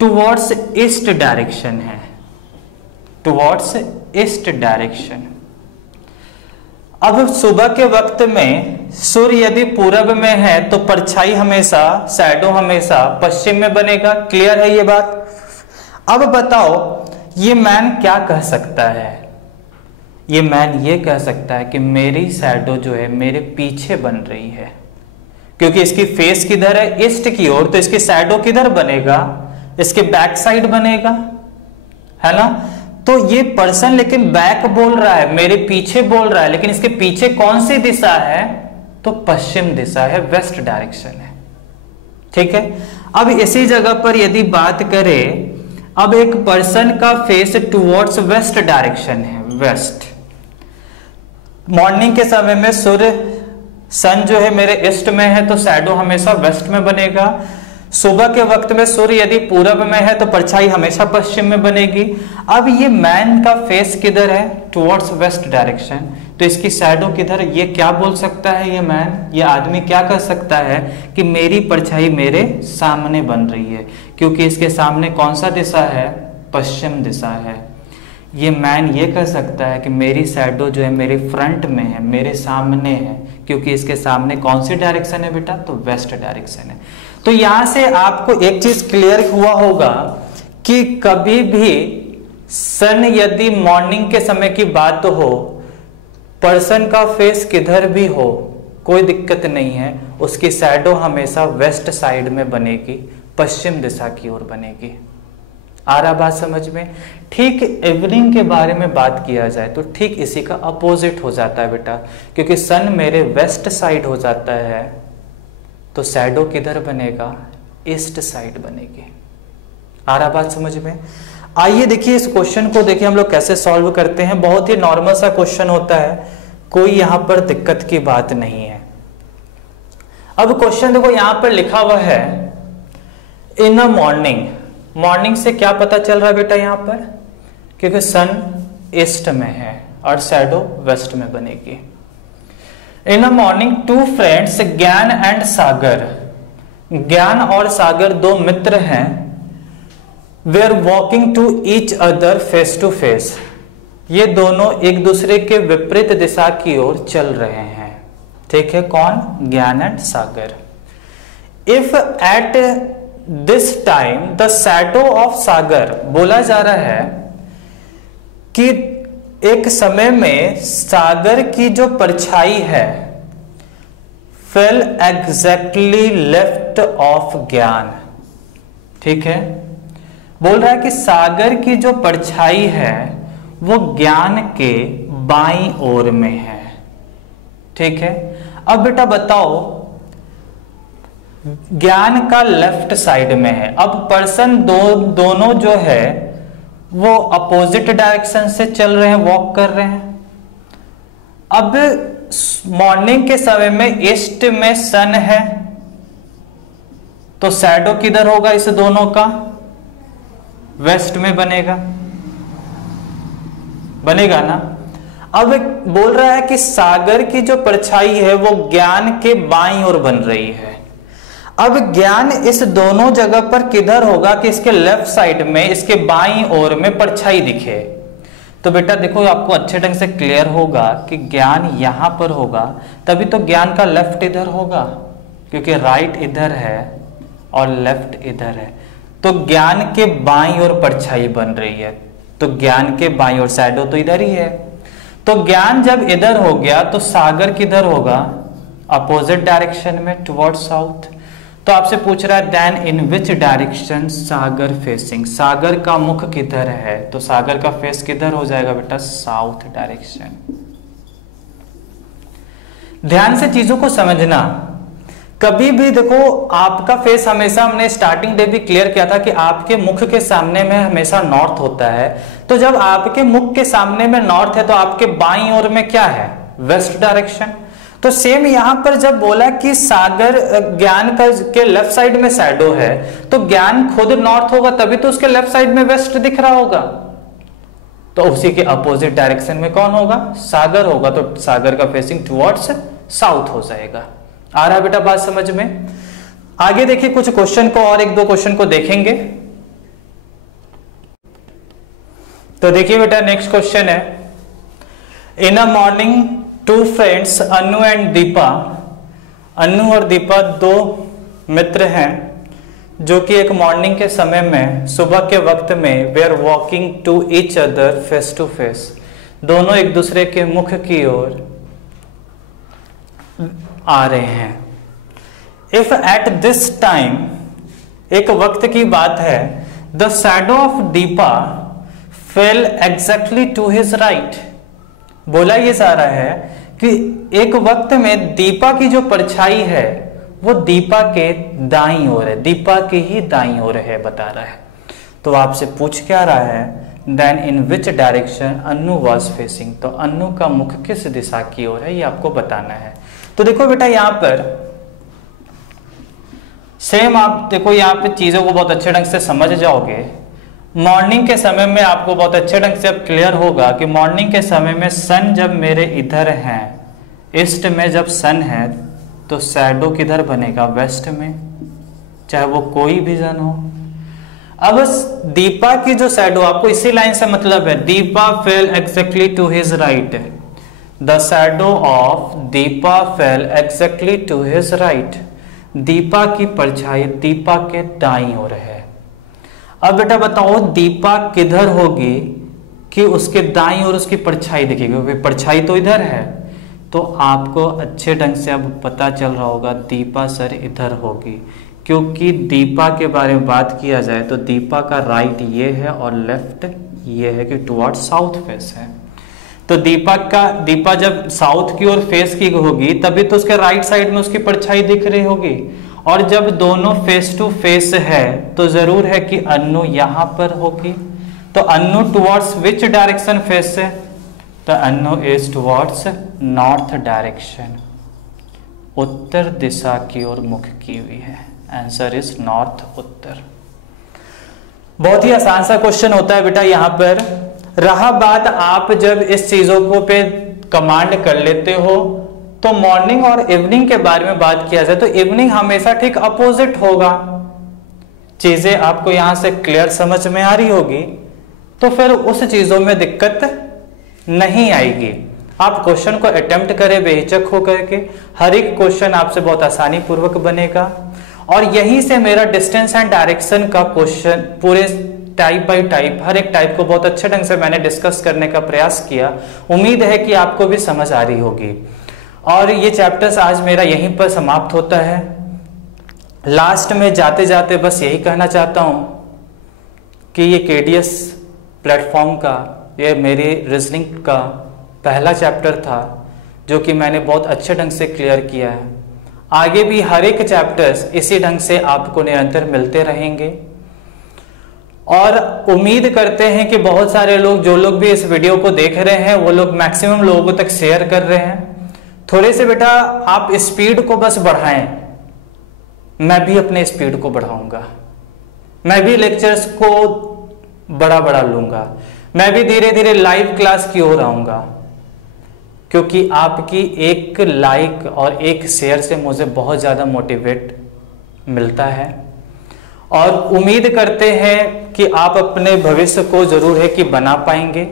टुवर्ड्स ईस्ट डायरेक्शन है, टुवर्ड्स ईस्ट डायरेक्शन। अब सुबह के वक्त में सूर्य यदि पूरब में है तो परछाई हमेशा, शैडो हमेशा पश्चिम में बनेगा। क्लियर है ये बात। अब बताओ ये मैन क्या कह सकता है, ये मैन ये कह सकता है कि मेरी शैडो जो है मेरे पीछे बन रही है, क्योंकि इसकी फेस किधर है, ईस्ट की ओर, तो इसकी शैडो किधर बनेगा, इसके बैक साइड बनेगा, है ना। तो ये पर्सन लेकिन बैक बोल रहा है, मेरे पीछे बोल रहा है, लेकिन इसके पीछे कौन सी दिशा है, तो पश्चिम दिशा है, वेस्ट डायरेक्शन है। ठीक है। अब इसी जगह पर यदि बात करें, अब एक पर्सन का फेस टुवर्ड्स वेस्ट डायरेक्शन है, वेस्ट। मॉर्निंग के समय में सूर्य, सन जो है मेरे ईस्ट में है तो शैडो हमेशा वेस्ट में बनेगा। सुबह के वक्त में सूर्य यदि पूरब में है तो परछाई हमेशा पश्चिम में बनेगी। अब ये मैन का फेस किधर है, टुवर्ड्स वेस्ट डायरेक्शन, तो इसकी शैडो किधर, ये क्या बोल सकता है, ये मैन, ये आदमी क्या कह सकता है कि मेरी परछाई मेरे सामने बन रही है, क्योंकि इसके सामने कौन सा दिशा है, पश्चिम दिशा है। ये मैन ये कह सकता है कि मेरी शैडो जो है मेरे फ्रंट में है, मेरे सामने है, क्योंकि इसके सामने कौन सी डायरेक्शन है बेटा, तो वेस्ट डायरेक्शन है। तो यहां से आपको एक चीज क्लियर हुआ होगा कि कभी भी सन यदि मॉर्निंग के समय की बात हो, पर्सन का फेस किधर भी हो, कोई दिक्कत नहीं है, उसकी शैडो हमेशा वेस्ट साइड में बनेगी, पश्चिम दिशा की ओर बनेगी। आ रहा बात समझ में। ठीक इवनिंग के बारे में बात किया जाए तो ठीक इसी का अपोजिट हो जाता है बेटा, क्योंकि सन मेरे वेस्ट साइड हो जाता है तो शैडो किधर बनेगा, ईस्ट साइड बनेगी। आ रहा बात समझ में। आइए देखिए इस क्वेश्चन को, देखिए हम लोग कैसे सॉल्व करते हैं। बहुत ही नॉर्मल सा क्वेश्चन होता है, कोई यहां पर दिक्कत की बात नहीं है। अब क्वेश्चन देखो यहां पर लिखा हुआ है इन अ मॉर्निंग। मॉर्निंग से क्या पता चल रहा है बेटा यहां पर, क्योंकि सन ईस्ट में है और शैडो वेस्ट में बनेगी। In a morning two friends Gyan and Sagar, Gyan और सागर दो मित्र हैं, they are walking to each other face to face, ये दोनों एक दूसरे के विपरीत दिशा की ओर चल रहे हैं। ठीक है, कौन, Gyan and Sagar. If at this time the shadow of Sagar, बोला जा रहा है कि एक समय में सागर की जो परछाई है फेल एग्जैक्टली लेफ्ट ऑफ ज्ञान। ठीक है, बोल रहा है कि सागर की जो परछाई है वो ज्ञान के बाईं ओर में है। ठीक है, अब बेटा बताओ ज्ञान का लेफ्ट साइड में है। अब पर्सन दोनों जो है वो अपोजिट डायरेक्शन से चल रहे हैं, वॉक कर रहे हैं। अब मॉर्निंग के समय में ईस्ट में सन है तो शैडो किधर होगा इस दोनों का, वेस्ट में बनेगा, बनेगा ना। अब बोल रहा है कि सागर की जो परछाई है वो ज्ञान के बाईं ओर बन रही है। अब ज्ञान इस दोनों जगह पर किधर होगा कि इसके लेफ्ट साइड में, इसके बाईं ओर में परछाई दिखे। तो बेटा देखो आपको अच्छे ढंग से क्लियर होगा कि ज्ञान यहां पर होगा, तभी तो ज्ञान का लेफ्ट इधर होगा, क्योंकि राइट इधर है और लेफ्ट इधर है। तो ज्ञान के बाईं ओर परछाई बन रही है, तो ज्ञान के बाईं ओर, शैडो तो इधर ही है। तो ज्ञान जब इधर हो गया तो सागर किधर होगा, अपोजिट डायरेक्शन में, टुवर्ड साउथ। तो आपसे पूछ रहा है then in which direction Sagar facing, Sagar का मुख किधर है, तो सागर का फेस किधर हो जाएगा बेटा, साउथ डायरेक्शन। ध्यान से चीजों को समझना, कभी भी देखो, आपका फेस हमेशा, हमने स्टार्टिंग डे भी क्लियर किया था कि आपके मुख के सामने में हमेशा नॉर्थ होता है। तो जब आपके मुख के सामने में नॉर्थ है तो आपके बाईं ओर में क्या है, वेस्ट डायरेक्शन। तो सेम यहां पर जब बोला कि सागर ज्ञान का के लेफ्ट साइड में शैडो है, तो ज्ञान खुद नॉर्थ होगा तभी तो उसके लेफ्ट साइड में वेस्ट दिख रहा होगा। तो उसी के अपोजिट डायरेक्शन में कौन होगा, सागर होगा। तो सागर का फेसिंग टुवर्ड्स साउथ हो जाएगा। आ रहा है बेटा बात समझ में। आगे देखिए कुछ क्वेश्चन को, और एक दो क्वेश्चन को देखेंगे। तो देखिए बेटा नेक्स्ट क्वेश्चन है, in a morning two friends Anu and Deepa, Anu और दीपा दो मित्र हैं जो कि एक मॉर्निंग के समय में, सुबह के वक्त में, they are walking to each other face to face, दोनों एक दूसरे के मुख की ओर आ रहे हैं। इफ एट दिस टाइम, एक वक्त की बात है, the shadow of Deepa fell exactly to his right, बोला ये जा रहा है कि एक वक्त में दीपा की जो परछाई है वो दीपा के दाईं ओर है, दीपा की ही दाईं ओर है बता रहा है। तो आपसे पूछ क्या रहा है, then in which direction Anu was facing, तो अनु का मुख किस दिशा की ओर है ये आपको बताना है। तो देखो बेटा यहां पर सेम आप देखो, यहां पे चीजों को बहुत अच्छे ढंग से समझ जाओगे। मॉर्निंग के समय में आपको बहुत अच्छे ढंग से अब क्लियर होगा कि मॉर्निंग के समय में सन जब मेरे इधर है, ईस्ट में जब सन है, तो शैडो किधर बनेगा, वेस्ट में, चाहे वो कोई भी जन हो। अब दीपा की जो शैडो, आपको इसी लाइन से मतलब है, Deepa fell exactly to his right, the shadow of Deepa fell exactly to his right, Deepa की परछाई दीपा के दाईं ओर है। अब बेटा बताओ दीपा किधर होगी कि उसके दाईं ओर उसकी परछाई दिखेगी, क्योंकि परछाई तो इधर है। तो आपको अच्छे ढंग से अब पता चल रहा होगा दीपा सर इधर होगी, क्योंकि दीपा के बारे में बात किया जाए तो दीपा का राइट ये है और लेफ्ट ये है कि टुवर्ड साउथ फेस है। तो दीपा जब साउथ की ओर फेस की होगी तभी तो उसके राइट साइड में उसकी परछाई दिख रही होगी, और जब दोनों फेस टू फेस है तो जरूर है कि अनु यहां पर होगी। तो अनु टुवर्ड्स विच डायरेक्शन फेस है, तो अनु इज टुवर्ड्स नॉर्थ डायरेक्शन, उत्तर दिशा की ओर मुख की हुई है। आंसर इज नॉर्थ, उत्तर। बहुत ही आसान सा क्वेश्चन होता है बेटा यहां पर। रहा बात आप जब इस चीजों को पे कमांड कर लेते हो तो मॉर्निंग और इवनिंग के बारे में बात किया जाए तो इवनिंग हमेशा ठीक अपोजिट होगा। चीजें आपको यहां से क्लियर समझ में आ रही होगी तो फिर उस चीजों में दिक्कत नहीं आएगी। आप क्वेश्चन को अटेम्प्ट करें बेहिचक होकर के, हर एक क्वेश्चन आपसे बहुत आसानी पूर्वक बनेगा। और यहीं से मेरा डिस्टेंस एंड डायरेक्शन का क्वेश्चन पूरे टाइप बाय टाइप, हर एक टाइप को बहुत अच्छे ढंग से मैंने डिस्कस करने का प्रयास किया। उम्मीद है कि आपको भी समझ आ रही होगी। और ये चैप्टर्स आज मेरा यहीं पर समाप्त होता है। लास्ट में जाते जाते बस यही कहना चाहता हूं कि ये केडीएस प्लेटफॉर्म का, ये मेरी रीजनिंग का पहला चैप्टर था जो कि मैंने बहुत अच्छे ढंग से क्लियर किया है। आगे भी हर एक चैप्टर्स इसी ढंग से आपको निरंतर मिलते रहेंगे और उम्मीद करते हैं कि बहुत सारे लोग, जो लोग भी इस वीडियो को देख रहे हैं, वो लोग मैक्सिमम लोगों तक शेयर कर रहे हैं। थोड़े से बेटा आप स्पीड को बस बढ़ाएं, मैं भी अपने स्पीड को बढ़ाऊंगा, मैं भी लेक्चर्स को बड़ा लूंगा, मैं भी धीरे धीरे लाइव क्लास की ओर आऊंगा, क्योंकि आपकी एक लाइक और एक शेयर से मुझे बहुत ज़्यादा मोटिवेट मिलता है। और उम्मीद करते हैं कि आप अपने भविष्य को जरूर है कि बना पाएंगे।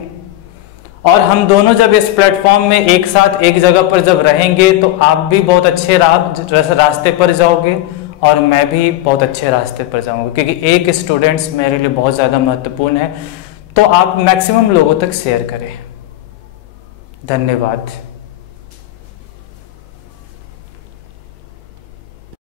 और हम दोनों जब इस प्लेटफॉर्म में एक साथ एक जगह पर जब रहेंगे तो आप भी बहुत अच्छे रास्ते पर जाओगे और मैं भी बहुत अच्छे रास्ते पर जाऊंगा, क्योंकि एक स्टूडेंट्स मेरे लिए बहुत ज़्यादा महत्वपूर्ण है। तो आप मैक्सिमम लोगों तक शेयर करें। धन्यवाद।